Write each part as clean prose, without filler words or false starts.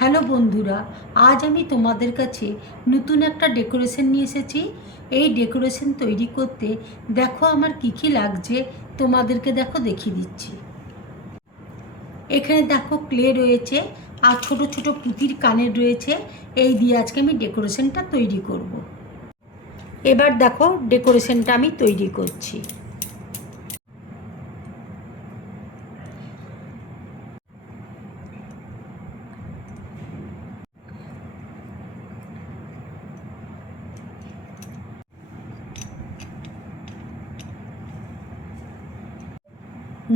Hello বন্ধুরা, আজ আমি তোমাদের কাছে নতুন একটা ডেকোরেশন নিয়ে এসেছি। এই ডেকোরেশন তৈরি করতে দেখো আমার কী কী লাগছে, তোমাদেরকে দেখো দেখিয়ে দিচ্ছি। এখানে দেখো ক্লে রয়েছে আর ছোট ছোট পুঁতির কানের রয়েছে। এই দিয়ে আজকে আমি ডেকোরেশনটা তৈরি করব। এবার দেখো ডেকোরেশনটা আমি তৈরি করছি।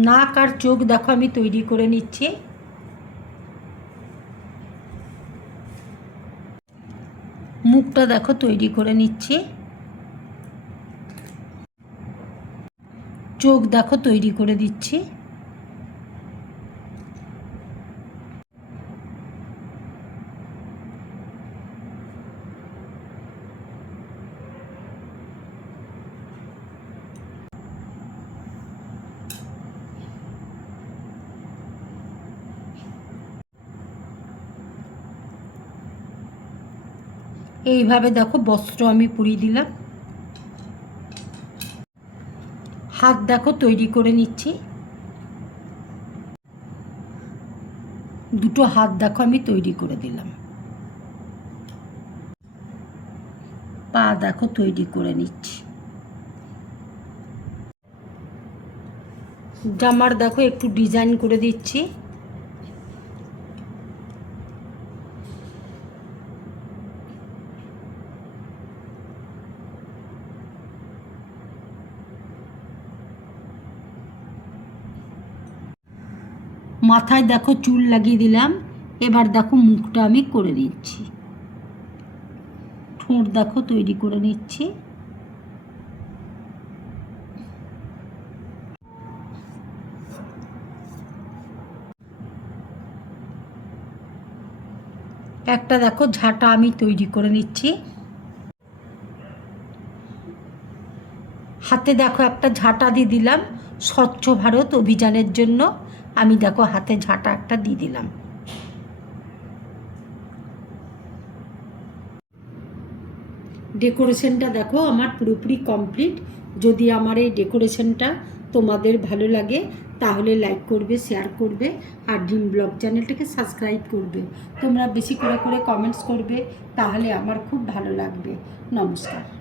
নাক আর চোখ দেখো আমি তৈরি করে নিচ্ছি। মুখটা দেখো তৈরি করে নিচ্ছি। চোখ দেখো তৈরি করে দিচ্ছি। এইভাবে দেখো বস্ত্র আমি পরিয়ে দিলাম। হাত দেখো তৈরি করে নিচ্ছি। দুটো হাত দেখো আমি তৈরি করে দিলাম। পা দেখো তৈরি করে নিচ্ছি। জামার দেখো একটু ডিজাইন করে দিচ্ছি। মাথায় দেখো চুল লাগিয়ে দিলাম। এবার দেখো মুখটা আমি করে নিচ্ছি। ঠোঁট দেখো তৈরি করে নিচ্ছি। একটা দেখো ঝাঁটা আমি তৈরি করে নিচ্ছি। হাতে দেখো একটা ঝাঁটা দিয়ে দিলাম স্বচ্ছ ভারত অভিযানের জন্য। আমি দেখো হাতে ঝাঁটা একটা দিয়ে দিলাম। ডেকোরেশনটা দেখো আমার পুরোপুরি কমপ্লিট। যদি আমার এই ডেকোরেশনটা তোমাদের ভালো লাগে তাহলে লাইক করবে, শেয়ার করবে আর ড্রিম ব্লগ চ্যানেলটাকে সাবস্ক্রাইব করবে। তোমরা বেশি করে কমেন্টস করবে, তাহলে আমার খুব ভালো লাগবে। নমস্কার।